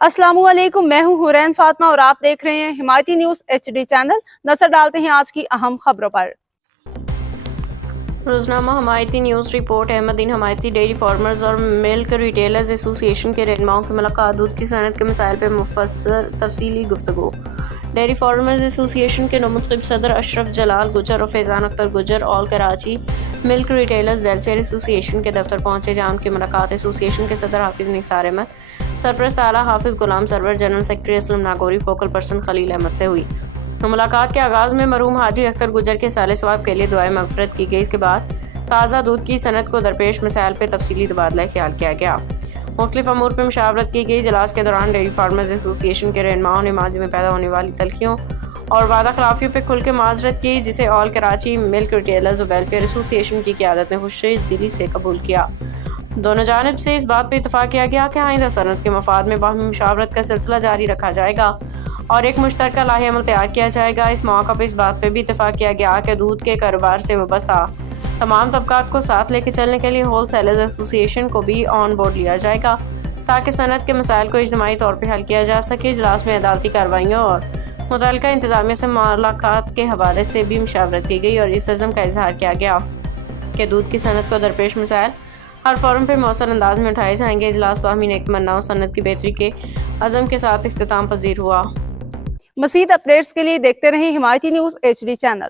अस्सलाम वालेकुम, मैं हूं हुरैन फातिमा और आप देख रहे हैं हिमायती न्यूज़ HD चैनल। नजर डालते हैं आज की अहम खबरों पर। रोजनामा हमायती news report. Ahmadin हमायती dairy farmers और मिल्क रिटेलर्स एसोसिएशन के रहनुमाओं की मुलाकात। दूध की सनत के मसाइल पर मुफस्सल तफसीली गुफ्तगू। डेयरी फार्मर्स एसोसिएशन के नमुतखब सदर अशरफ जलाल गुजर और फैज़ान अख्तर गुजर all Karachi milk retailers welfare association के दफ्तर पहुंचे, जहां उनकी मुलाकात एसोसिएशन के सदर हाफिज निसार अहमद, सरपरस्त आला Hafiz Ghulam Sarwar, general secretary Aslam Nagori, focal person Khalil Ahmad से हुई। मुलाकात के आगाज़ में मरहूम हाजी अख्तर गुजर के साले सवाब के लिए दुआए मगफरत की गई। इसके बाद ताज़ा दूध की सनत को दरपेश मसाइल पर तफसीली तबादला ख्याल किया गया। मुख्तलिफ अमूर पर मुशावरत की गई। इजलास के दौरान डेयरी फार्मर्स एसोसिएशन के रहनुमाओं ने माजी में पैदा होने वाली तलखियों और वादा खिलाफियों पर खुल के माजरत की, जिसे all Karachi milk retailers welfare association की क़यादत ने खुश दिली से कबूल किया। दोनों जानिब से इस बात पर इतफाक़ किया गया कि आइंदा सनत के मफाद में बाहमी मुशावरत का सिलसिला जारी रखा जाएगा और एक मुश्तरका लाहे अमल तैयार किया जाएगा। इस मौका पर इस बात पर भी इतफाक़ किया गया कि दूध के कारोबार से वाबस्ता तमाम तबकात को साथ लेकर चलने के लिए होल सेलर्स एसोसिएशन को भी ऑन बोर्ड लिया जाएगा, ताकि सनत के मसाइल को इज्तिमाई तौर पर हल किया जा सके। इजलास में अदालती कार्रवाइयों और मुतल्लिका इंतजामिया से मुलाकात के हवाले से भी मुशावरत की गई और इस अज़म का इजहार किया गया कि दूध की सनत को दरपेश मसाइल हर फोरम पर मौसर अंदाज में उठाए जाएंगे। इजलास बाहमी नेकमन्ना और सनत की बेहतरी के अज़म के साथ इख्तिताम पजीर हुआ। मज़ीद अपडेट्स के लिए देखते रहें हिमायती न्यूज़ HD चैनल।